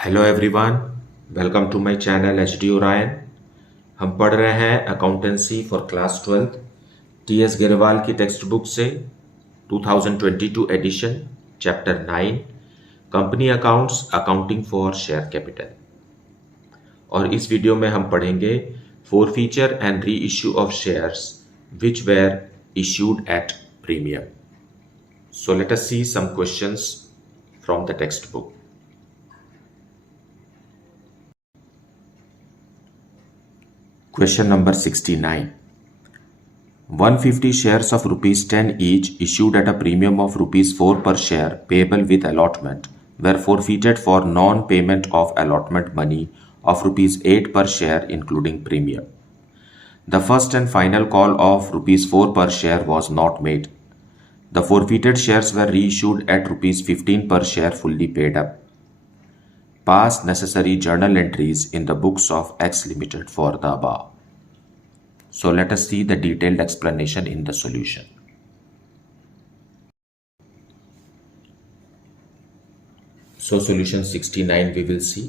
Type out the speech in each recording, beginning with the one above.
Hello everyone, welcome to my channel H D Orion. हम पढ़ रहे हैं accountancy for class 12 T S Grewal की टेक्स्ट बुक से 2022 edition chapter 9 company accounts accounting for share capital. और इस वीडियो में हम पढ़ेंगे forfeiture and reissue of shares which were issued at premium. So let us see some questions from the textbook. Question number 69. 150 shares of rupees 10 each issued at a premium of rupees 4 per share payable with allotment were forfeited for non-payment of allotment money of rupees 8 per share including premium. The first and final call of rupees 4 per share was not made. The forfeited shares were reissued at rupees 15 per share fully paid up. Pass necessary journal entries in the books of X Limited for the above. So let us see the detailed explanation in the solution. So solution 69 we will see.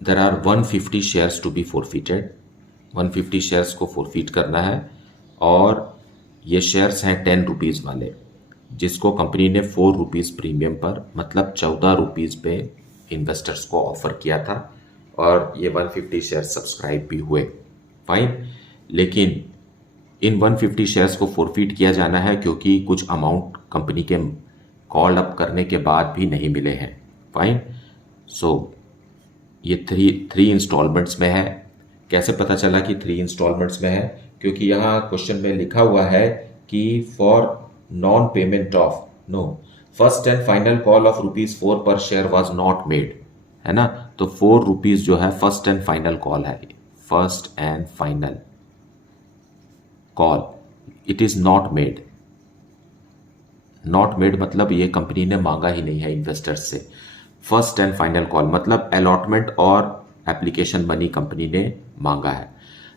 There are 150 shares to be forfeited. 150 shares को forfeit करना है और ये shares हैं 10 rupees वाले जिसको company ने 4 rupees premium पर मतलब 14 रुपीज़ पे इन्वेस्टर्स को ऑफर किया था और ये 150 शेयर सब्सक्राइब भी हुए। फाइन, लेकिन इन 150 शेयर्स को फोरफीट किया जाना है क्योंकि कुछ अमाउंट कंपनी के कॉल अप करने के बाद भी नहीं मिले हैं। फाइन, सो ये थ्री इंस्टॉलमेंट्स में है। कैसे पता चला कि 3 इंस्टॉलमेंट्स में है? क्योंकि यहाँ क्वेश्चन में लिखा हुआ है कि for non payment of first and final call of rupees 4 per share was not made, है ना। तो 4 रुपीज जो है फर्स्ट एंड फाइनल कॉल है, first and final call, it is not made. Not made मतलब ये कंपनी ने मांगा ही नहीं है इन्वेस्टर्स से। फर्स्ट एंड फाइनल कॉल मतलब अलॉटमेंट और एप्लीकेशन मनी कंपनी ने मांगा है।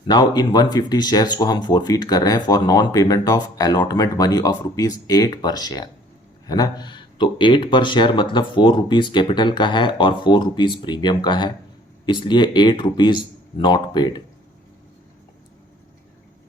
नाउ इन 150 शेयर्स को हम फोरफीट कर रहे हैं for non payment of allotment money of rupees 8 per share, है ना। तो 8 पर शेयर मतलब 4 रुपीज कैपिटल का है और 4 रुपीज प्रीमियम का है, इसलिए 8 rupees not paid.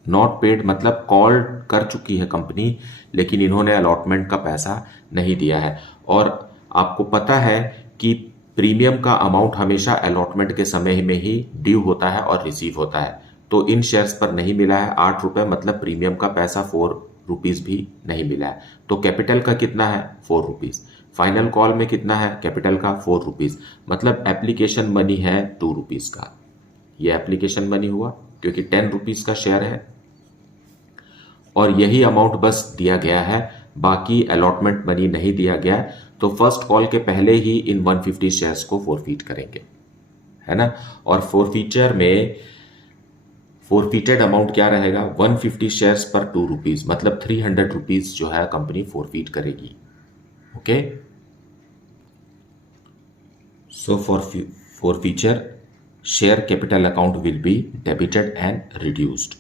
Not paid मतलब कॉल कर चुकी है कंपनी लेकिन इन्होंने अलॉटमेंट का पैसा नहीं दिया है। और आपको पता है कि प्रीमियम का अमाउंट हमेशा अलॉटमेंट के समय में ही ड्यू होता है और रिसीव होता है। तो इन शेयर्स पर नहीं मिला है 8 रुपए मतलब प्रीमियम का पैसा 4 रुपीज भी नहीं मिला है। तो कैपिटल का कितना है 4 रुपीज, फाइनल कॉल में कितना है कैपिटल का 4 रुपीज, मतलब एप्लीकेशन मनी है 2 रुपीज का। ये एप्लीकेशन मनी हुआ क्योंकि 10 रुपीज का शेयर है और यही अमाउंट बस दिया गया है, बाकी अलॉटमेंट मनी नहीं दिया गया। तो फर्स्ट कॉल के पहले ही इन 150 शेयर्स को फोरफीट करेंगे, है ना। और फोरफीचर में फोरफीटेड अमाउंट क्या रहेगा 150 शेयर्स पर 2 रुपीज मतलब 300 रुपीज जो है कंपनी फोरफीट करेगी। Okay, so forfeiture share capital account will be debited and reduced.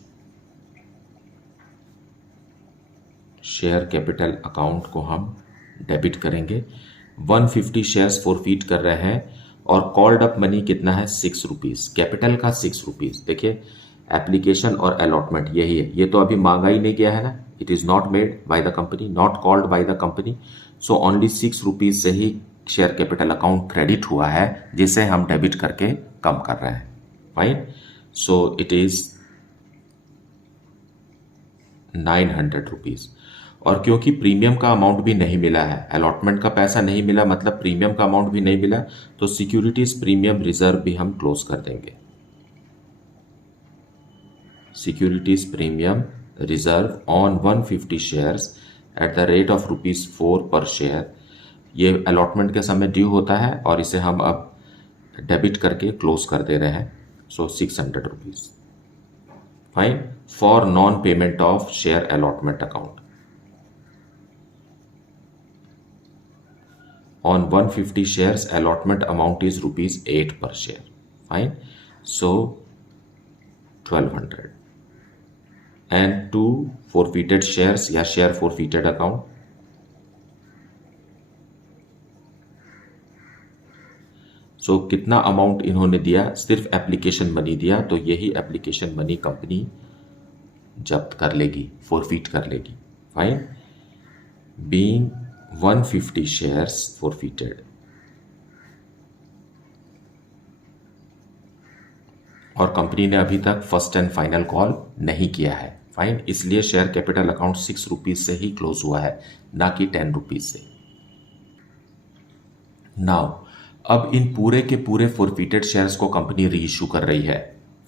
Share capital account को हम डेबिट करेंगे। 150 शेयर्स फोरफीट कर रहे हैं और कॉल्ड अप मनी कितना है 6 रुपीज, कैपिटल का 6 रुपीज। देखिए एप्लीकेशन और अलॉटमेंट यही है, ये तो अभी मांगा ही नहीं गया है ना, it is not made by the company, not called by the company. So only 6 rupees से ही शेयर कैपिटल अकाउंट क्रेडिट हुआ है जिसे हम डेबिट करके कम कर रहे हैं। Fine, so it is 900 rupees. और क्योंकि प्रीमियम का अमाउंट भी नहीं मिला है, अलॉटमेंट का पैसा नहीं मिला मतलब प्रीमियम का अमाउंट भी नहीं मिला, तो सिक्योरिटीज प्रीमियम रिजर्व भी हम क्लोज कर देंगे। Securities premium reserve on 150 shares at the rate of rupees 4 per share, ये अलॉटमेंट के समय ड्यू होता है और इसे हम अब डेबिट करके क्लोज कर दे रहे हैं। सो 600 rupees. Fine, for non payment of share allotment account on 150 shares allotment amount is rupees 8 per share. Fine, so 1200 and 2 forfeited shares या share forfeited account सो कितना अमाउंट इन्होंने दिया, सिर्फ एप्लीकेशन मनी दिया, तो यही एप्लीकेशन मनी कंपनी जब्त कर लेगी, फोरफीट कर लेगी। फाइन, बीइंग 150 शेयर्स फोरफीटेड, और कंपनी ने अभी तक फर्स्ट एंड फाइनल कॉल नहीं किया है। फाइन, इसलिए शेयर कैपिटल अकाउंट 6 रुपीज से ही क्लोज हुआ है, ना कि 10 रुपीज से। नाउ अब इन पूरे के पूरे फोरफीटेड शेयर्स को कंपनी री इशू कर रही है।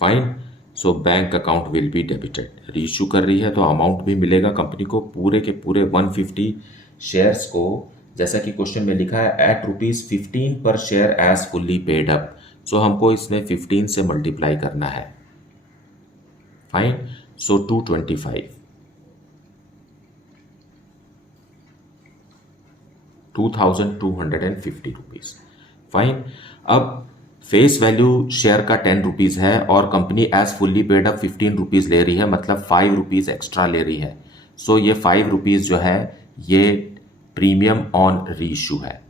Fine, so bank account will be debited. री इशू कर रही है तो अमाउंट भी मिलेगा कंपनी को, पूरे के पूरे 150 शेयर्स को, जैसा कि क्वेश्चन में लिखा है at ₹15 per share as fully paid up. So हमको इसमें 15 से मल्टीप्लाई करना है। Fine, so 225, 2250 rupees. फाइन, अब फेस वैल्यू शेयर का 10 रुपीज है और company as fully paid up 15 rupees ले रही है, मतलब 5 रुपीज एक्स्ट्रा ले रही है। सो ये 5 रुपीज जो है ये प्रीमियम ऑन री इशू है।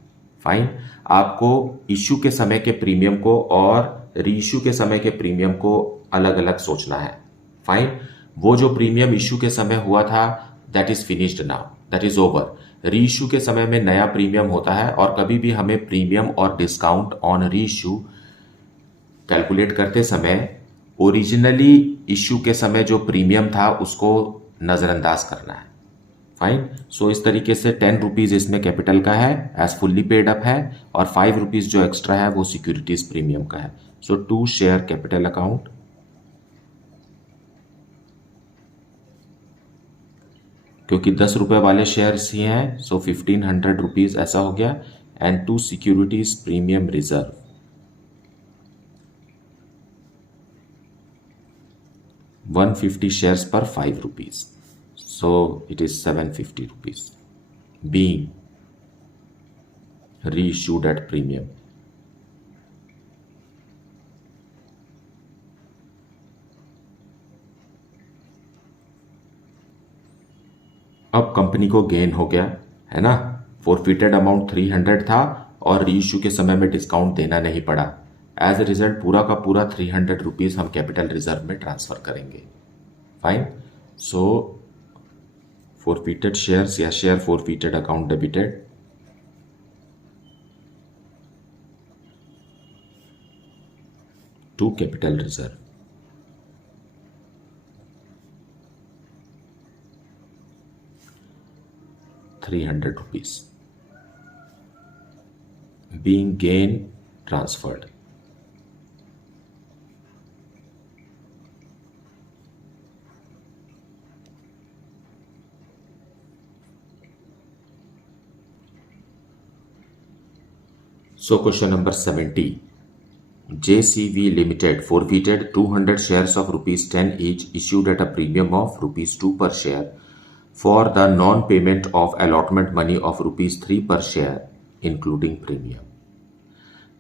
फाइन, आपको इशू के समय के प्रीमियम को और री इशू के समय के प्रीमियम को अलग अलग सोचना है। फाइन, वो जो प्रीमियम इशू के समय हुआ था that is finished now, that is over. री इशू के समय में नया प्रीमियम होता है और कभी भी हमें प्रीमियम और डिस्काउंट ऑन री इशू कैलकुलेट करते समय ओरिजिनली इशू के समय जो प्रीमियम था उसको नजरअंदाज करना है। फाइन, सो इस तरीके से 10 रुपीज इसमें कैपिटल का है, एज फुल्ली पेड अप है, और 5 रुपीज जो एक्स्ट्रा है वो सिक्योरिटीज प्रीमियम का है। सो 2 शेयर कैपिटल अकाउंट, क्योंकि 10 रुपए वाले शेयर्स ही हैं, सो 1500 रुपीज ऐसा हो गया, and 2 securities premium reserve, 150 shares पर 5 rupees, so it is 750 rupees being reissued at premium। अब कंपनी को गेन हो गया है ना, फोरफिटेड अमाउंट 300 था और री इशू के समय में डिस्काउंट देना नहीं पड़ा। एज ए रिजल्ट पूरा का पूरा 300 रुपीज हम कैपिटल रिजर्व में ट्रांसफर करेंगे। फाइन, सो forfeited shares या share forfeited account debited, to capital reserve, ₹300 being gain transferred। So question number 70, JCV Limited forfeited 200 shares of ₹10 each issued at a premium of ₹2 per share for the non-payment of allotment money of ₹3 per share including premium.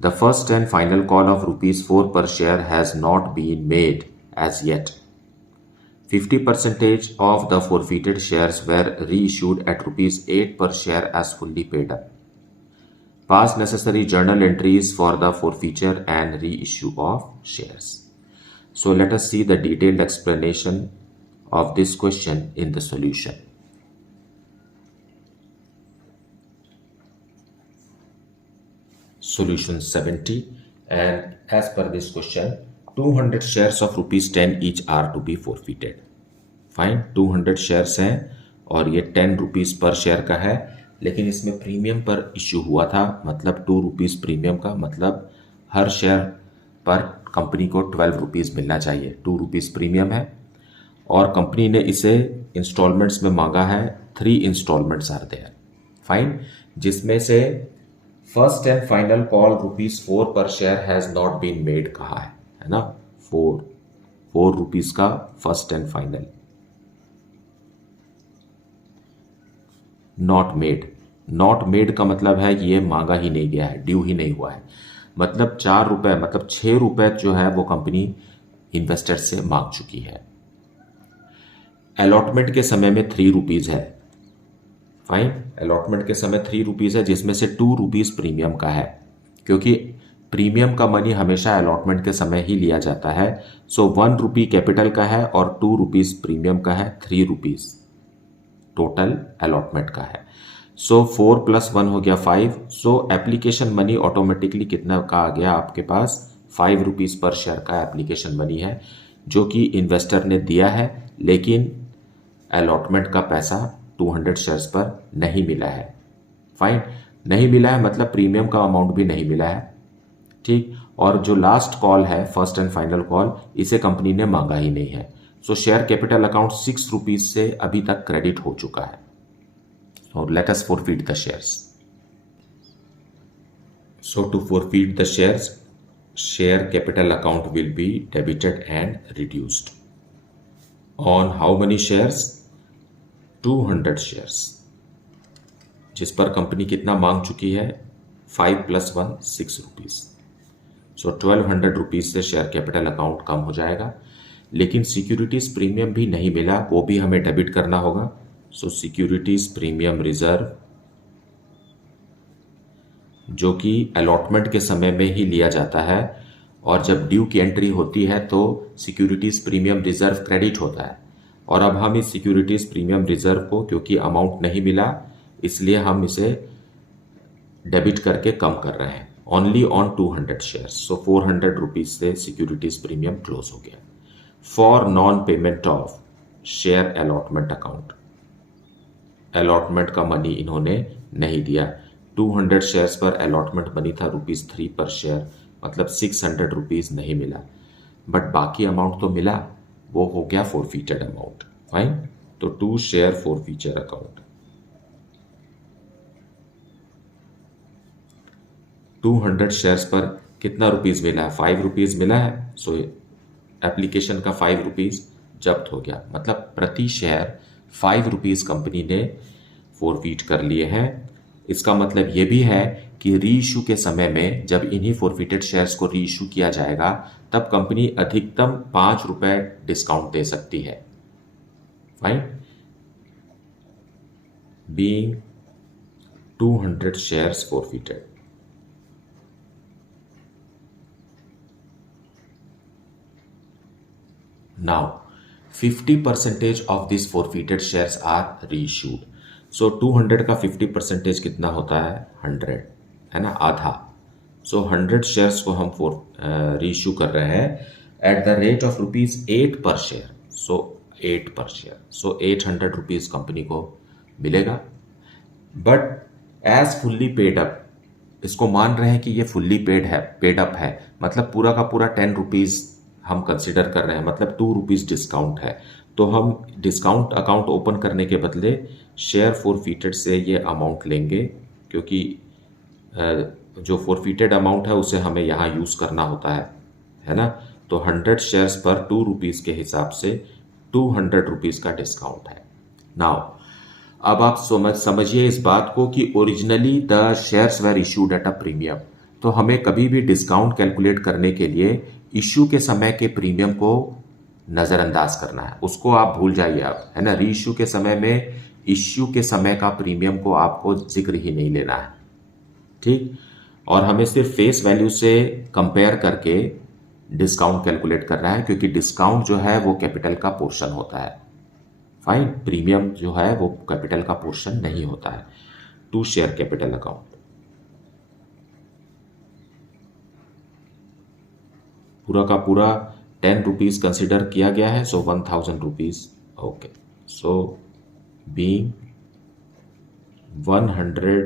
The first and final call of ₹4 per share has not been made as yet. 50% of the forfeited shares were reissued at ₹8 per share as fully paid up. Pass necessary journal entries for the forfeiture and reissue of shares. So let us see the detailed explanation of this question in the solution. Solution 70, and as per this question 200 shares of ₹10 each are to be forfeited. Fine, 200 shares हैं और ये 10 rupees per share का है, लेकिन इसमें premium पर issue हुआ था, मतलब 2 रुपीज प्रीमियम का, मतलब हर शेयर पर कंपनी को 12 रुपीज मिलना चाहिए। 2 रुपीज प्रीमियम है और कंपनी ने इसे इंस्टॉलमेंट्स में मांगा है। 3 इंस्टॉलमेंट्स आर देयर। फाइन, जिसमें से first and final call ₹4 per share has not been made कहा है ना। 4 रुपीज का first and final not made का मतलब है कि ये मांगा ही नहीं गया है, ड्यू ही नहीं हुआ है, मतलब 4 रुपए, मतलब 6 रुपए जो है वो कंपनी इन्वेस्टर से मांग चुकी है। अलॉटमेंट के समय में 3 रुपीज है। फाइन, अलॉटमेंट के समय 3 रुपीज है, जिसमें से 2 रुपीज प्रीमियम का है, क्योंकि प्रीमियम का मनी हमेशा अलॉटमेंट के समय ही लिया जाता है। सो 1 रुपी कैपिटल का है और 2 रुपीज़ प्रीमियम का है, 3 रुपीज़ टोटल अलॉटमेंट का है। सो 4 + 1 हो गया 5। सो एप्लीकेशन मनी ऑटोमेटिकली कितना का आ गया आपके पास, 5 रुपीज़ पर शेयर का एप्लीकेशन मनी है जो कि इन्वेस्टर ने दिया है, लेकिन अलॉटमेंट का पैसा 200 शेयर्स पर नहीं मिला है। फाइन, नहीं मिला है मतलब प्रीमियम का अमाउंट भी नहीं मिला है, ठीक। और जो लास्ट कॉल है, फर्स्ट एंड फाइनल कॉल, इसे कंपनी ने मांगा ही नहीं है। So share capital account 6 rupees से अभी तक क्रेडिट हो चुका है। और let us forfeit the shares. So to forfeit the shares, share capital account will be debited and reduced on how many shares, 200 shares, जिस पर कंपनी कितना मांग चुकी है, 5 + 1 6 रुपीज। सो 1200 रुपीज से शेयर कैपिटल अकाउंट कम हो जाएगा, लेकिन सिक्योरिटीज प्रीमियम भी नहीं मिला, वो भी हमें डेबिट करना होगा। सो सिक्योरिटीज प्रीमियम रिजर्व, जो कि अलॉटमेंट के समय में ही लिया जाता है, और जब ड्यू की एंट्री होती है तो सिक्योरिटीज प्रीमियम रिजर्व क्रेडिट होता है। और अब हम इस सिक्योरिटीज प्रीमियम रिजर्व को, क्योंकि अमाउंट नहीं मिला, इसलिए हम इसे डेबिट करके कम कर रहे हैं, only on 200 shares. So 400 rupees से सिक्योरिटीज प्रीमियम क्लोज हो गया। For non payment of share allotment account, allotment का मनी इन्होंने नहीं दिया। 200 शेयर्स पर अलॉटमेंट मनी था ₹3 पर शेयर, मतलब 600 रुपीज नहीं मिला, बट बाकी अमाउंट तो मिला, वो हो गया फॉरफीटेड अमाउंट। फाइन, तो 2 शेयर फॉरफीचर अकाउंट, 200 शेयर्स पर कितना रुपीज मिला है, 5 रुपीज मिला है। सो एप्लीकेशन का 5 रुपीज जब्त हो गया, मतलब प्रति शेयर 5 रुपीज कंपनी ने फॉरफीट कर लिए हैं। इसका मतलब ये भी है कि री इशू के समय में जब इन्हीं फॉरफीटेड शेयर्स को री इशू किया जाएगा, तब कंपनी अधिकतम 5 रुपए डिस्काउंट दे सकती है। Fine, being 200 shares forfeited. Now, 50% of these forfeited shares are reissued. So 200 का 50% कितना होता है, 100, है ना, आधा। सो 100 शेयर्स को हम रीइश्यू कर रहे हैं at the rate of ₹8 per share. So 8 per share, so 800 rupees company को मिलेगा। But as fully paid up, इसको मान रहे हैं कि ये फुल्ली पेड अप है, मतलब पूरा का पूरा 10 रुपीज हम कंसिडर कर रहे हैं, मतलब 2 रुपीज डिस्काउंट है। तो हम डिस्काउंट अकाउंट ओपन करने के बदले शेयर फॉरफीटेड से ये अमाउंट लेंगे, क्योंकि जो फॉरफीटेड अमाउंट है उसे हमें यहाँ यूज़ करना होता है ना। तो 100 शेयर्स पर 2 रुपीज़ के हिसाब से 200 रुपीज़ का डिस्काउंट है। नाउ अब आप समझिए इस बात को कि originally the shares were issued at a premium. तो हमें कभी भी डिस्काउंट कैलकुलेट करने के लिए इश्यू के समय के प्रीमियम को नज़रअंदाज करना है, उसको आप भूल जाइए आप, है ना। री इश्यू के समय में इश्यू के समय का प्रीमियम को आपको जिक्र ही नहीं लेना है, ठीक। और हमें सिर्फ फेस वैल्यू से कंपेयर करके डिस्काउंट कैलकुलेट करना है, क्योंकि डिस्काउंट जो है वो कैपिटल का पोर्शन होता है। फाइन, प्रीमियम जो है वो कैपिटल का पोर्शन नहीं होता है। 2 शेयर कैपिटल अकाउंट, पूरा का पूरा 10 रुपीज कंसिडर किया गया है, सो 1000 rupees. Okay, so being 100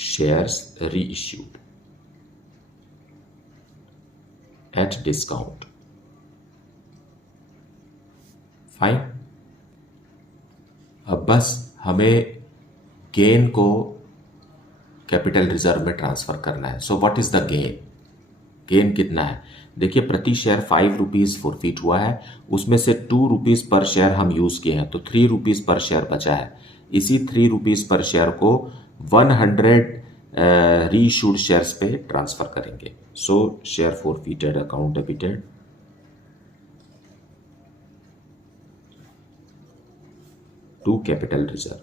shares री इश्यूड एट डिस्काउंट। फाइन, अब बस हमें गेन को कैपिटल रिजर्व में ट्रांसफर करना है। So what is the gain, gain कितना है, देखिए प्रति शेयर 5 रुपीज फॉरफीट हुआ है, उसमें से 2 रुपीज पर शेयर हम यूज किए हैं, तो 3 रुपीज पर शेयर बचा है। इसी 3 रुपीज पर शेयर को 100 री इशूड शेयर्स पे ट्रांसफर करेंगे। So share forfeited account debited, to capital reserve.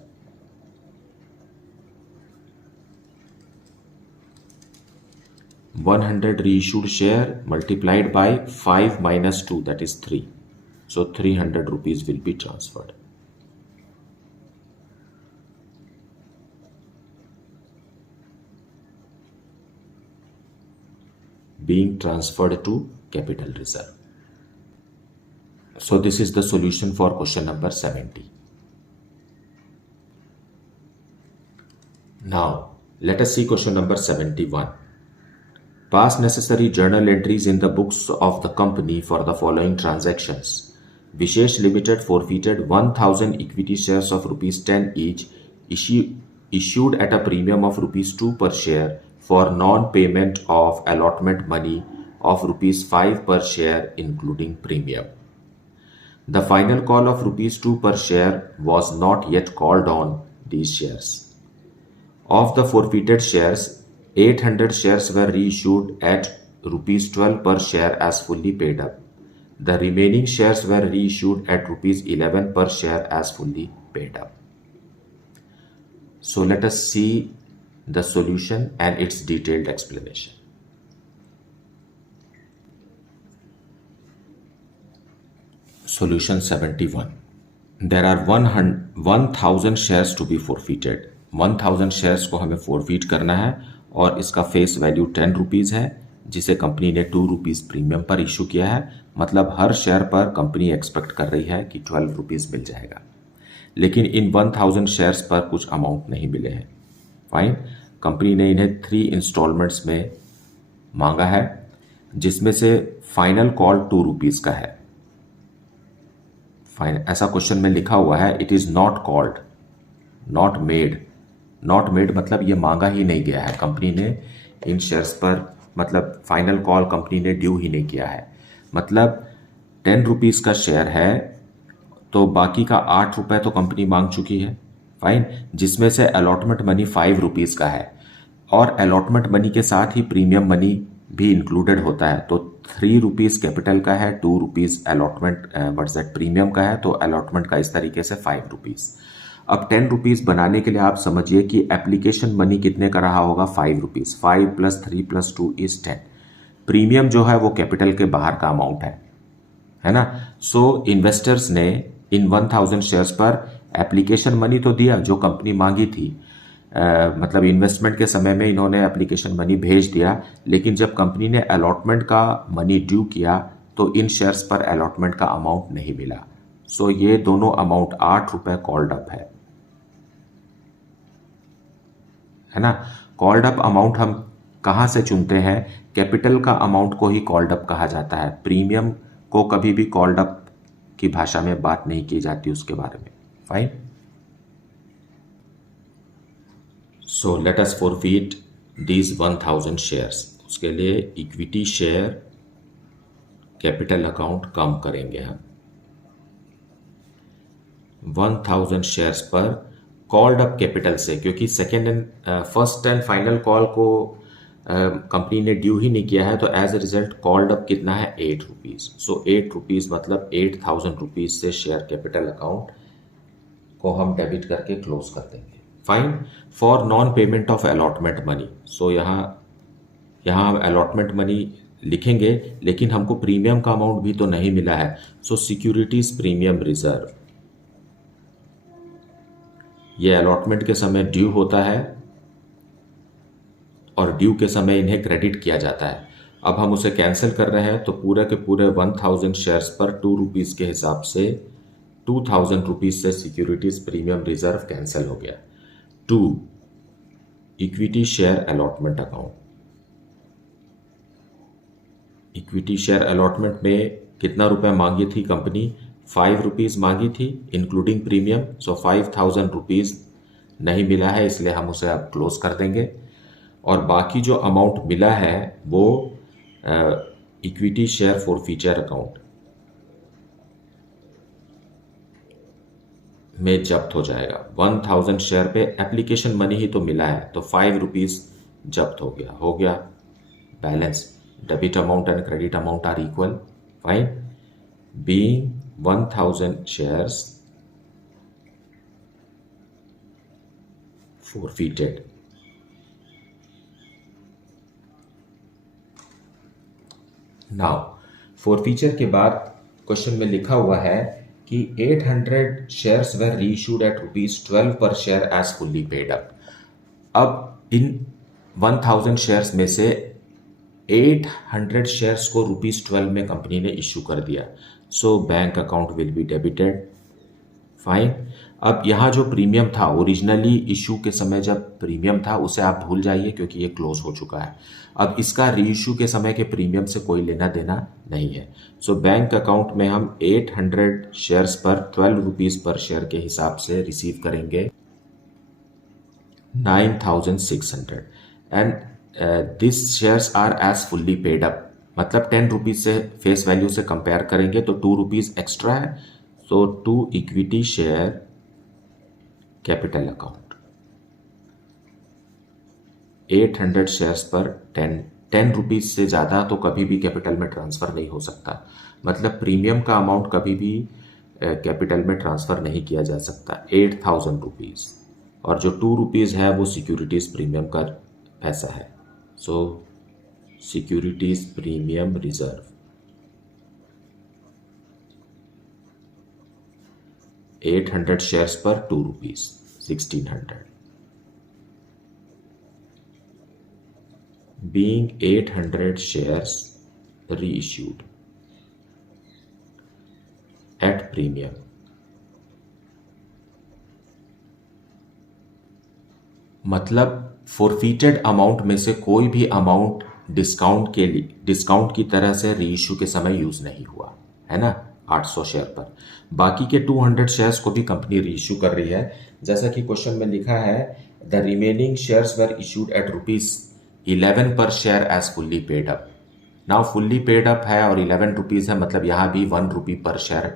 100 reissued share multiplied by 5 minus 2, that is 3. So 300 rupees will be transferred. Being transferred to capital reserve. So this is the solution for question number 70. Now let us see question number 71. Pass necessary journal entries in the books of the company for the following transactions. Vishesh Limited forfeited 1000 equity shares of rupees 10 each issued at a premium of rupees 2 per share for non-payment of allotment money of rupees 5 per share including premium. The final call of rupees 2 per share was not yet called on these shares. Of the forfeited shares, 800 shares were reissued at rupees 12 per share as fully paid up. The remaining shares were reissued at rupees 11 per share as fully paid up. So let us see the solution and its detailed explanation. Solution 71. There are 1000 shares to be forfeited. 1000 shares को हमें forfeit करना है और इसका face value 10 rupees है, जिसे company ने 2 rupees premium पर इशू किया है. मतलब हर शेयर पर कंपनी एक्सपेक्ट कर रही है कि 12 रुपीज़ मिल जाएगा. लेकिन इन 1000 शेयर्स पर कुछ अमाउंट नहीं मिले हैं. फाइन. कंपनी ने इन्हें 3 इंस्टॉलमेंट्स में मांगा है, जिसमें से फाइनल कॉल 2 रुपीज़ का है. फाइन. ऐसा क्वेश्चन में लिखा हुआ है it is not called, not made. Not made मतलब ये मांगा ही नहीं गया है. कंपनी ने इन शेयर्स पर मतलब फाइनल कॉल कंपनी ने ड्यू ही नहीं किया है. मतलब 10 रुपीज़ का शेयर है तो बाकी का 8 रुपये तो कंपनी मांग चुकी है. फाइन. जिसमें से अलॉटमेंट मनी 5 रुपीज़ का है और अलॉटमेंट मनी के साथ ही प्रीमियम मनी भी इंक्लूडेड होता है. तो 3 रुपीज़ कैपिटल का है, 2 rupees allotment what's that premium का है. तो अलॉटमेंट का इस तरीके से 5 रुपीज़. अब 10 रुपीज़ बनाने के लिए आप समझिए कि एप्लीकेशन मनी कितने का रहा होगा, 5 रुपीज़. 5 + 3 + 2 = 10. प्रीमियम जो है वो कैपिटल के बाहर का अमाउंट है ना. सो इन्वेस्टर्स ने इन 1000 शेयर्स पर एप्लीकेशन मनी तो दिया जो कंपनी मांगी थी. मतलब इन्वेस्टमेंट के समय में इन्होंने एप्लीकेशन मनी भेज दिया, लेकिन जब कंपनी ने अलॉटमेंट का मनी ड्यू किया तो इन शेयर्स पर अलॉटमेंट का अमाउंट नहीं मिला. सो ये दोनों अमाउंट 8 रुपये कॉल्ड अप है ना. कॉल्ड अप अमाउंट हम कहाँ से चुनते हैं? कैपिटल का अमाउंट को ही कॉल्ड अप कहा जाता है. प्रीमियम को कभी भी कॉल्ड अप की भाषा में बात नहीं की जाती उसके बारे में. Fine. So let us forfeit these 1000 shares. उसके लिए इक्विटी शेयर कैपिटल अकाउंट कम करेंगे हम. 1000 शेयर्स पर कॉल्ड अप कैपिटल से, क्योंकि second and first and final call को कंपनी ने ड्यू ही नहीं किया है, तो as a result called up कितना है, 8 रुपीज़. सो 8 रुपीज़ मतलब 8000 रुपीज़ से शेयर कैपिटल अकाउंट को हम डेबिट करके क्लोज कर देंगे. Fine. For non payment of allotment money. So यहाँ हम अलॉटमेंट मनी लिखेंगे, लेकिन हमको प्रीमियम का अमाउंट भी तो नहीं मिला है. सो सिक्योरिटीज प्रीमियम रिजर्व, ये अलॉटमेंट के समय ड्यू होता है और ड्यू के समय इन्हें क्रेडिट किया जाता है. अब हम उसे कैंसिल कर रहे हैं तो पूरे के पूरे 1000 शेयर्स पर 2 रुपीज़ के हिसाब से 2000 रुपीज़ से सिक्योरिटीज प्रीमियम रिजर्व कैंसिल हो गया. 2 equity share allotment account. Equity share allotment में कितना रुपए मांगी थी कंपनी? 5 रुपीज़ मांगी थी इंक्लूडिंग प्रीमियम. सो 5000 रुपीज़ नहीं मिला है, इसलिए हम उसे अब क्लोज कर देंगे. और बाकी जो अमाउंट मिला है वो इक्विटी शेयर फॉरफीचर अकाउंट में जब्त हो जाएगा. 1000 शेयर पे एप्लीकेशन मनी ही तो मिला है, तो 5 रुपीज़ जब्त हो गया. Balance debit amount and credit amount are equal. Fine. Being 1000 shares forfeited, now forfeiture के बाद क्वेश्चन में लिखा हुआ है कि 800 shares were reissued at ₹12 per share as fully paid up. अब इन 1000 शेयर्स में से 800 शेयर्स को ₹12 में कंपनी ने इश्यू कर दिया, so bank account will be debited. Fine. अब यहाँ जो प्रीमियम था ओरिजिनली इशू के समय जब प्रीमियम था उसे आप भूल जाइए क्योंकि ये क्लोज हो चुका है। अब इसका रीइश्यू के समय के प्रीमियम से कोई लेना देना नहीं है। सो बैंक अकाउंट में हम 800 शेयर्स पर ₹12 पर शेयर के हिसाब से रिसीव करेंगे 9600 and this shares are as fully paid up. मतलब ₹10 से फेस वैल्यू से कंपेयर करेंगे तो ₹2 एक्स्ट्रा है, so to equity share capital account 800 shares पर 10 रुपीज से ज़्यादा तो कभी भी कैपिटल में ट्रांसफ़र नहीं हो सकता। मतलब प्रीमियम का अमाउंट कभी भी कैपिटल में ट्रांसफ़र नहीं किया जा सकता। 8000 और जो ₹2 है वो सिक्योरिटीज़ प्रीमियम का पैसा है। सो सिक्योरिटीज़ प्रीमियम रिजर्व 800 शेयर्स पर ₹2 1600 being 800 shares reissued at premium। मतलब फॉरफीटेड अमाउंट में से कोई भी अमाउंट डिस्काउंट की तरह से रीइश्यू के समय यूज नहीं हुआ है ना 800 शेयर पर। बाकी के 200 शेयर्स को भी कंपनी रीइश्यू कर रही है। जैसा कि क्वेश्चन में लिखा है the remaining shares were issued at ₹11 per share as fully paid up. Now fully paid up है और ₹11 है, मतलब यहाँ भी ₹1 पर शेयर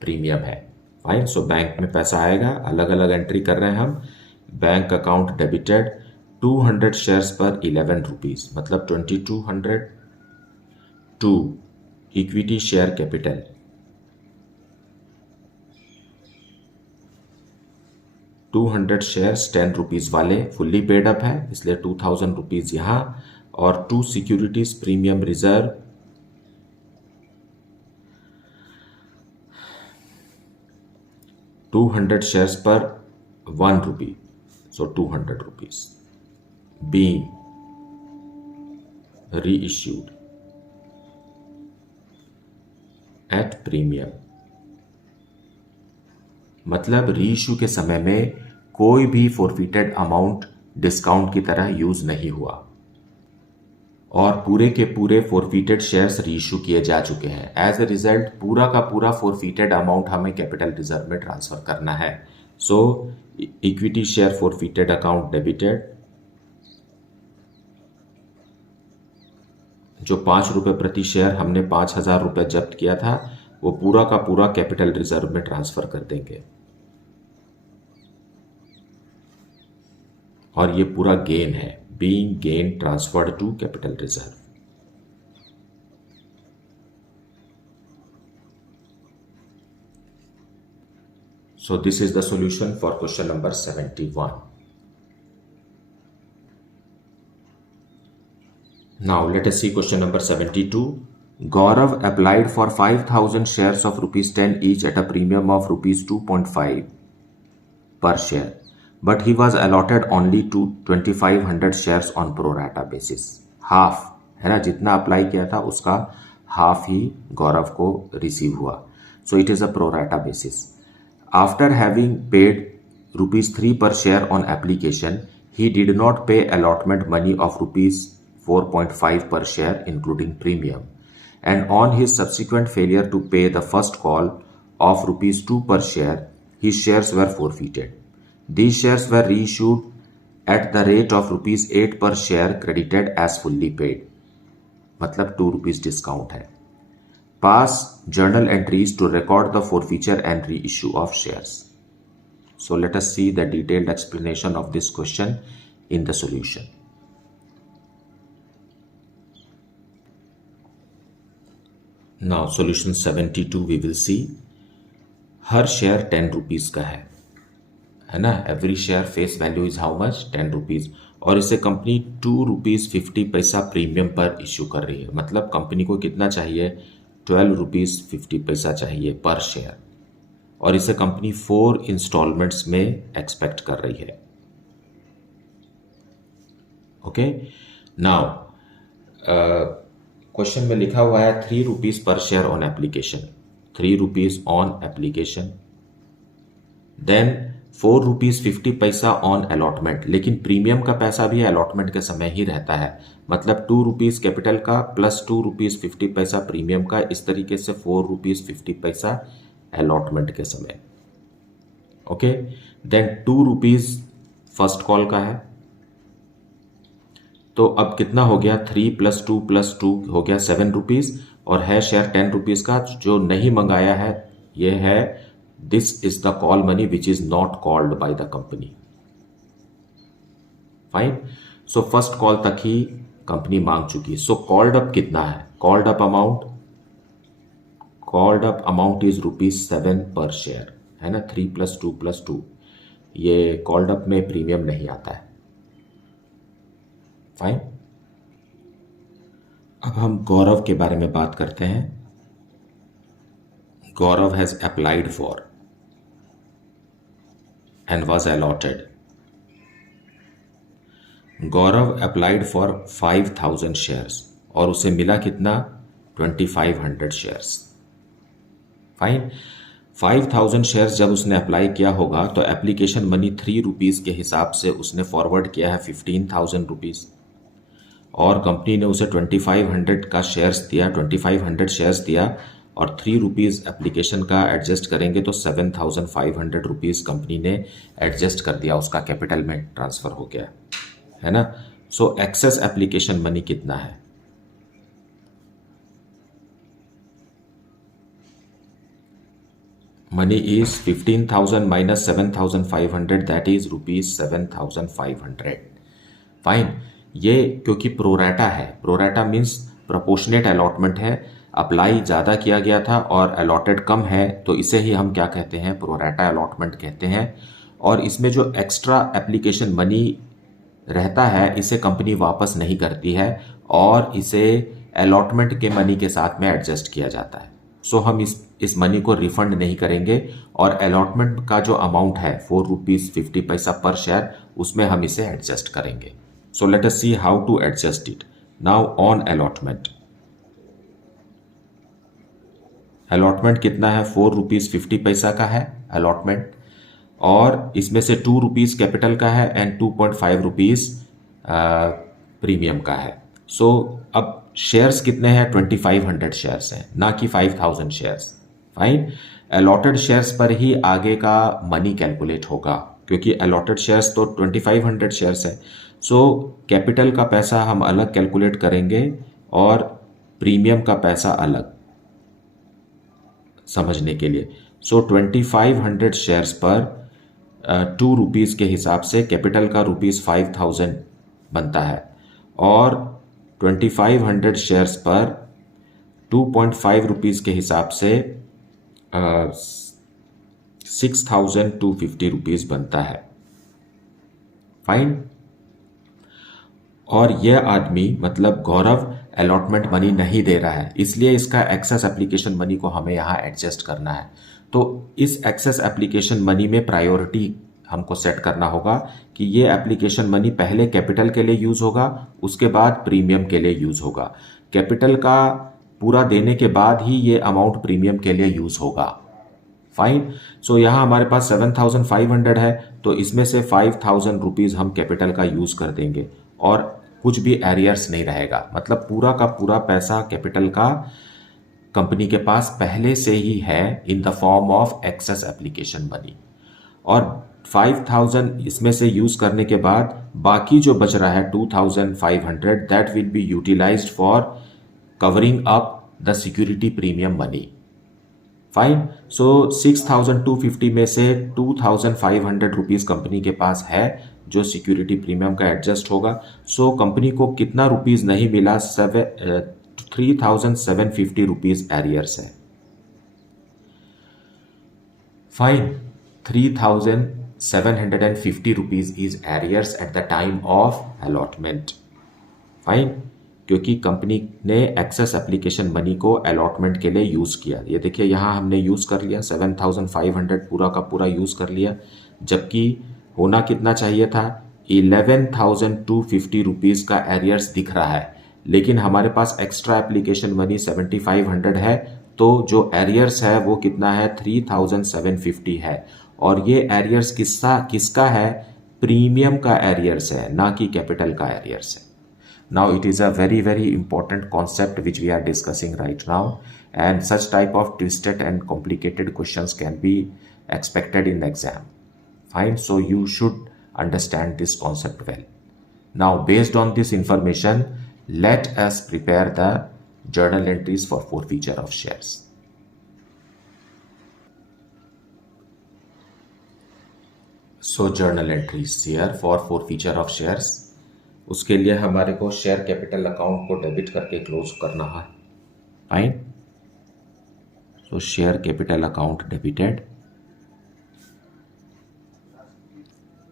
प्रीमियम है। फाइन। सो बैंक में पैसा आएगा, अलग अलग एंट्री कर रहे हैं हम। बैंक अकाउंट डेबिटेड 200 शेयर्स पर ₹11 मतलब 2200 to equity share capital 200 shares ₹10 वाले फुल्ली पेड अप है इसलिए ₹2000 यहाँ, और to securities premium reserve 200 shares पर ₹1 so ₹200 being reissued at premium। मतलब रीइश्यू के समय में कोई भी फॉरफिटेड अमाउंट डिस्काउंट की तरह यूज नहीं हुआ और पूरे के पूरे फॉरफिटेड शेयर्स रीइश्यू किए जा चुके हैं। एज ए रिजल्ट पूरा का पूरा फॉरफिटेड अमाउंट हमें कैपिटल रिजर्व में ट्रांसफर करना है। So equity share forfeited account debited, जो ₹5 प्रति शेयर हमने ₹5000 जब्त किया था वो पूरा का पूरा कैपिटल रिजर्व में ट्रांसफर कर देंगे और ये पूरा गेन है, being gain transferred to capital reserve. So this is the solution for question number 71. Now let us see question number 72. Gaurav applied for 5000 shares of ₹10 each at a premium of ₹2.5 per share, but he was allotted only to 2500 shares on pro rata basis। Half है ना, जितना apply किया था उसका half ही गौरव को receive हुआ। So it is a pro rata basis. After having paid ₹3 per share on application, he did not pay allotment money of ₹4.5 per share including premium, and on his subsequent failure to pay the first call of ₹2 per share, his shares were forfeited. These shares were reissued at the rate of ₹8 per share credited as fully paid, मतलब ₹2 discount है। Pass journal entries to record the forfeiture and reissue of shares। So let us see the detailed explanation of this question in the solution। Now solution 72 we will see। Her share ₹10 का है है ना। Every share face value is how much, 10 rupees, और इसे company 2 rupees 50 premium पर issue कर रही है। मतलब कंपनी को कितना चाहिए, 12 रुपीज़ 50 चाहिए पर शेयर, और इसे कंपनी 4 इंस्टॉलमेंट्स में एक्सपेक्ट कर रही है। ओके, नाउ क्वेश्चन में लिखा हुआ है 3 rupees per share on application, 3 rupees on application, then 4 rupees 50 on allotment, लेकिन प्रीमियम का पैसा भी अलॉटमेंट के समय ही रहता है। मतलब 2 रुपीज़ कैपिटल का प्लस 2 रुपीज़ 50 प्रीमियम का, इस तरीके से 4 रुपीज़ 50 अलॉटमेंट के समय। Okay, then 2 rupees first call का है, तो अब कितना हो गया, 3 + 2 हो गया 7 रुपीज़, और है शेयर 10 रुपीज़ का। जो नहीं मंगाया है ये है, this is the call money which is not called by the company. Fine, so first call तक ही कंपनी मांग चुकी। सो कॉल्ड अप कितना है, कॉल्ड अप अमाउंट इज ₹7 पर शेयर, है ना। 3 + 2 + 2, ये कॉल्ड अप में प्रीमियम नहीं आता है। फाइन, अब हम गौरव के बारे में बात करते हैं। Gaurav has applied for and was allotted. Gaurav applied for 5000 shares और उसे मिला कितना, 2500 शेयर्स। फाइन, 5000 शेयर्स जब उसने अप्लाई किया होगा तो एप्लीकेशन मनी 3 रुपीज़ के हिसाब से उसने फॉरवर्ड किया है 15,000 रुपीज़, और कंपनी ने उसे 2500 का शेयर्स दिया, 2500 शेयर्स दिया, और 3 रुपीज़ एप्लीकेशन का एडजस्ट करेंगे तो 7500 रुपीज़ कंपनी ने एडजस्ट कर दिया, उसका कैपिटल में ट्रांसफ़र हो गया, है ना। सो एक्सेस एप्लीकेशन मनी कितना है, money is 15,000 minus 7,500, that is ₹7,500। Fine, ये क्योंकि प्रोराटा है, प्रोराटा मीन्स प्रोपोर्शनेट अलॉटमेंट है, अप्लाई ज़्यादा किया गया था और अलॉटेड कम है, तो इसे ही हम क्या कहते हैं, प्रोराटा अलॉटमेंट कहते हैं। और इसमें जो एक्स्ट्रा एप्लीकेशन मनी रहता है इसे कंपनी वापस नहीं करती है, और इसे अलॉटमेंट के मनी के साथ में एडजस्ट किया जाता है। सो हम इस मनी को रिफंड नहीं करेंगे, और अलॉटमेंट का जो अमाउंट है 4 रुपीज़ 50 पर शेयर, उसमें हम इसे एडजस्ट करेंगे। So let us see how to adjust it. Now on allotment, allotment कितना है, 4 रुपीज़ 50 का है अलॉटमेंट, और इसमें से 2 रुपीज़ कैपिटल का है एंड 2.5 रुपीज़ प्रीमियम का है। सो अब शेयर्स कितने हैं, 2500 शेयर्स हैं, ना कि 5000 शेयर्स। फाइन, अलॉटेड शेयर्स पर ही आगे का मनी कैलकुलेट होगा, क्योंकि अलॉटेड शेयर्स तो 2500 शेयर्स है। सो कैपिटल का पैसा हम अलग कैलकुलेट करेंगे और प्रीमियम का पैसा अलग, समझने के लिए। सो 2500 शेयर्स पर 2 रुपीज़ के हिसाब से कैपिटल का ₹5000 बनता है, और 2500 शेयर्स पर 2.5 रुपीज़ के हिसाब से 6250 रुपीज़ बनता है। फाइन, और यह आदमी मतलब गौरव अलॉटमेंट मनी नहीं दे रहा है, इसलिए इसका एक्सेस एप्लीकेशन मनी को हमें यहाँ एडजस्ट करना है। तो इस एक्सेस एप्लीकेशन मनी में प्रायोरिटी हमको सेट करना होगा कि ये एप्लीकेशन मनी पहले कैपिटल के लिए यूज़ होगा, उसके बाद प्रीमियम के लिए यूज़ होगा। कैपिटल का पूरा देने के बाद ही ये अमाउंट प्रीमियम के लिए यूज़ होगा। फाइन, सो यहाँ हमारे पास 7500 है, तो इसमें से 5000 रुपीज़ हम कैपिटल का यूज़ कर देंगे, और कुछ भी एरियर्स नहीं रहेगा। मतलब पूरा का पूरा पैसा कैपिटल का कंपनी के पास पहले से ही है in the form of excess application money, और 5000 इसमें से यूज़ करने के बाद बाकी जो बच रहा है 2500, that will be utilised for covering up the security premium money. Fine, so 6250 में से 2500 रुपीज़ कंपनी के पास है जो सिक्योरिटी प्रीमियम का एडजस्ट होगा। सो कंपनी को कितना रुपीज़ नहीं मिला, 3750 रुपीज़ एरियर्स है। Fine, 3000 750 rupees is arrears at the time of allotment. Fine, क्योंकि कंपनी ने एक्सेस एप्लीकेशन मनी को अलॉटमेंट के लिए यूज़ किया। ये देखिए यहाँ हमने यूज़ कर लिया 7,500 पूरा का पूरा यूज़ कर लिया, जबकि होना कितना चाहिए था 11,250 रुपीज़ का एरियर्स दिख रहा है, लेकिन हमारे पास एक्स्ट्रा एप्लीकेशन मनी 7,500 है, तो जो एरियर्स है वो कितना है 3,750 है। और ये एरियर्स किसका है, प्रीमियम का एरियर्स है, ना कि कैपिटल का एरियर्स है। Now it is a very important concept which we are discussing right now, and such type of twisted and complicated questions can be expected in exam. Fine, so you should understand this concept well. Now based on this information, let us prepare the journal entries for forfeiture of shares. So journal entries here for forfeiture of shares. उसके लिए हमारे को share capital account को debit करके close करना है। Fine, सो share capital account debited,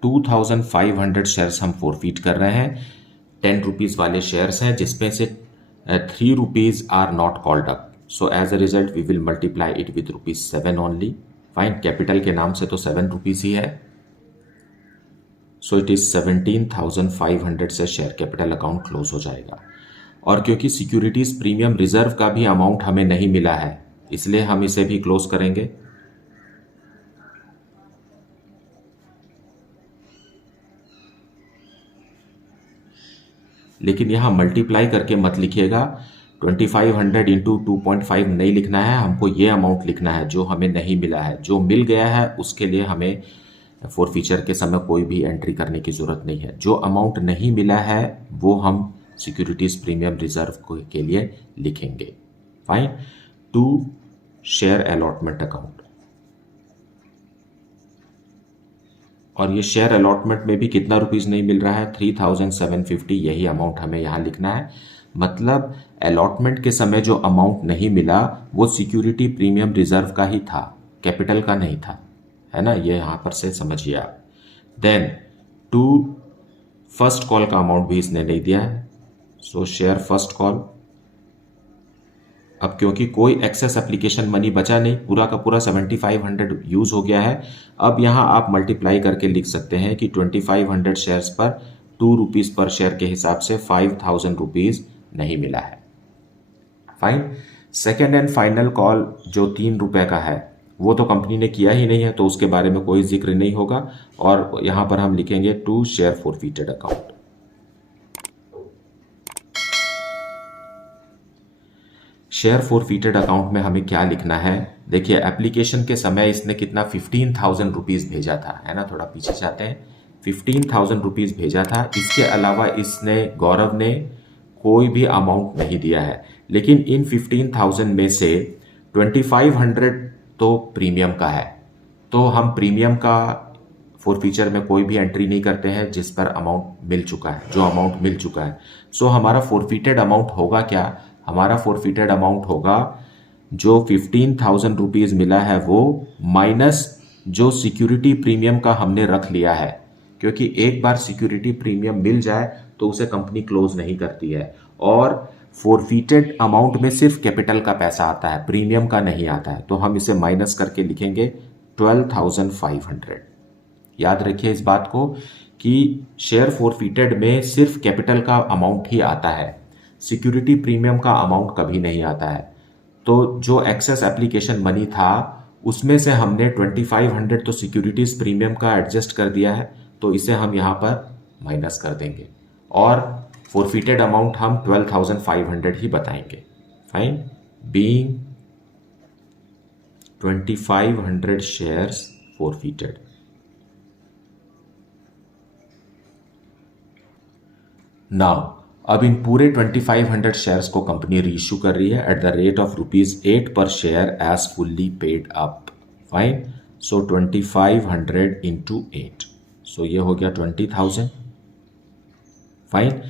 2,500 shares हम forfeit कर रहे हैं। 10 रुपीज़ वाले शेयर्स हैं जिसमें से 3 rupees are not called up, so as a result we will multiply it with ₹7 only. Fine, capital के नाम से तो 7 रुपीज़ ही है, सो इट इज 17,500 से शेयर कैपिटल अकाउंट क्लोज हो जाएगा। और क्योंकि सिक्योरिटीज प्रीमियम रिजर्व का भी अमाउंट हमें नहीं मिला है, इसलिए हम इसे भी क्लोज करेंगे। लेकिन यहां मल्टीप्लाई करके मत लिखिएगा, 2500 इंटू 2.5 नहीं लिखना है, हमको ये अमाउंट लिखना है जो हमें नहीं मिला है। जो मिल गया है उसके लिए हमें फोरफीचर के समय कोई भी एंट्री करने की जरूरत नहीं है। जो अमाउंट नहीं मिला है वो हम सिक्योरिटीज प्रीमियम रिजर्व के लिए लिखेंगे। Fine, to share allotment account, और ये शेयर अलॉटमेंट में भी कितना रुपीज नहीं मिल रहा है 3,750, यही अमाउंट हमें यहां लिखना है। मतलब अलॉटमेंट के समय जो अमाउंट नहीं मिला वो सिक्योरिटी प्रीमियम रिजर्व का ही था, कैपिटल का नहीं था, है ना, ये यहां पर से समझिए आप। देन टू फर्स्ट कॉल का अमाउंट भी इसने नहीं दिया है, सो शेयर फर्स्ट कॉल। अब क्योंकि कोई एक्सेस एप्लीकेशन मनी बचा नहीं, पूरा का पूरा 7,500 यूज हो गया है, अब यहां आप मल्टीप्लाई करके लिख सकते हैं कि 2,500 शेयर्स पर 2 रुपीज पर शेयर के हिसाब से 5,000 रुपीज नहीं मिला है। Fine, second and final call जो 3 रुपए का है वो तो कंपनी ने किया ही नहीं है, तो उसके बारे में कोई जिक्र नहीं होगा, और यहां पर हम लिखेंगे to share forfeited account. Share forfeited account में हमें क्या लिखना है, देखिए एप्लीकेशन के समय इसने कितना 15,000 रुपीज भेजा था, है ना, थोड़ा पीछे जाते हैं, 15,000 रुपीज भेजा था। इसके अलावा इसने, गौरव ने कोई भी अमाउंट नहीं दिया है, लेकिन इन 15,000 में से 2,500 तो प्रीमियम का है, तो हम प्रीमियम का फोरफीचर में कोई भी एंट्री नहीं करते हैं जिस पर अमाउंट मिल चुका है, जो अमाउंट मिल चुका है। सो हमारा फोरफीटेड अमाउंट होगा क्या, हमारा फोरफीटेड अमाउंट होगा जो 15,000 रुपीज मिला है वो माइनस जो सिक्योरिटी प्रीमियम का हमने रख लिया है, क्योंकि एक बार सिक्योरिटी प्रीमियम मिल जाए तो उसे कंपनी क्लोज नहीं करती है, और फोरफीटेड अमाउंट में सिर्फ कैपिटल का पैसा आता है, प्रीमियम का नहीं आता है, तो हम इसे माइनस करके लिखेंगे 12,500। याद रखिए इस बात को कि शेयर फोरफीटेड में सिर्फ कैपिटल का अमाउंट ही आता है, सिक्योरिटी प्रीमियम का अमाउंट कभी नहीं आता है। तो जो एक्सेस एप्लीकेशन मनी था उसमें से हमने 2,500 तो सिक्योरिटीज प्रीमियम का एडजस्ट कर दिया है, तो इसे हम यहां पर माइनस कर देंगे, और फोरफीटेड अमाउंट हम 12,500 ही बताएंगे। Fine, being 2,500 shares forfeited. Now अब इन पूरे 2,500 शेयर्स को कंपनी रीइश्यू कर रही है at the rate of ₹8 per share as fully paid up. Fine, so 2,500 into 8, सो ये हो गया 20,000। Fine,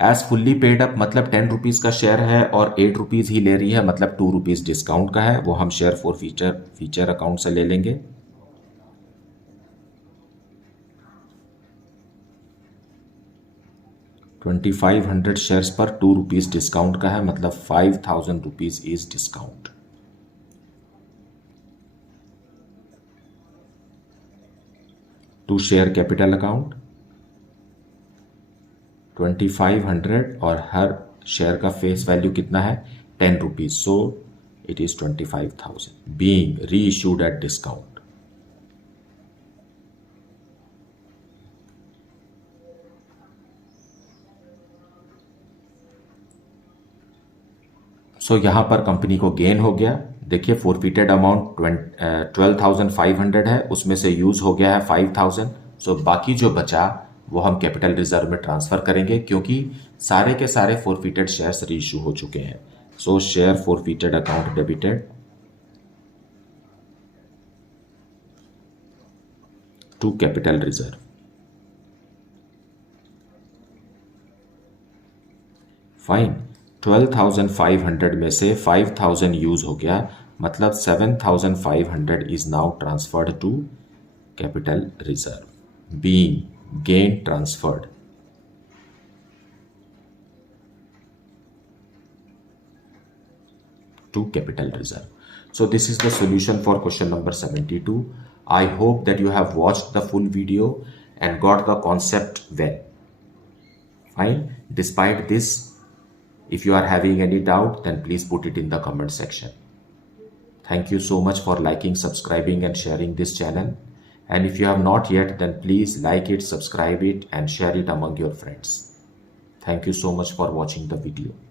as fully paid up मतलब 10 रुपीज का शेयर है और 8 रुपीज ही ले रही है, मतलब 2 रुपीज डिस्काउंट का है, वो हम शेयर फीचर अकाउंट से ले लेंगे। 2500 शेयर्स पर 2 रुपीज़ डिस्काउंट का है, मतलब 5000 rupees is discount. To share capital account 2500 और हर शेयर का फेस वैल्यू कितना है 10 rupees, so it is 25,000 being reissued at discount. So यहाँ पर कंपनी को गेन हो गया। देखिए फोरफिटेड अमाउंट 12,500 है, उसमें से यूज़ हो गया है 5,000। सो बाकी जो बचा वो हम कैपिटल रिजर्व में ट्रांसफ़र करेंगे, क्योंकि सारे के सारे फोरफिटेड शेयर्स रीइशू हो चुके हैं। So share forfeited account debited to capital reserve. Fine, 12,500 में से 5,000 यूज हो गया, मतलब 7,500 is now transferred to capital reserve being gain transferred. To capital reserve. So this is the solution for question number 72. I hope that you have watched the full video and got the concept well. Fine. Despite this, if you are having any doubt, then please put it in the comment section. Thank you so much for liking, subscribing and sharing this channel. And if you have not yet, then please like it, subscribe it and share it among your friends. Thank you so much for watching the video.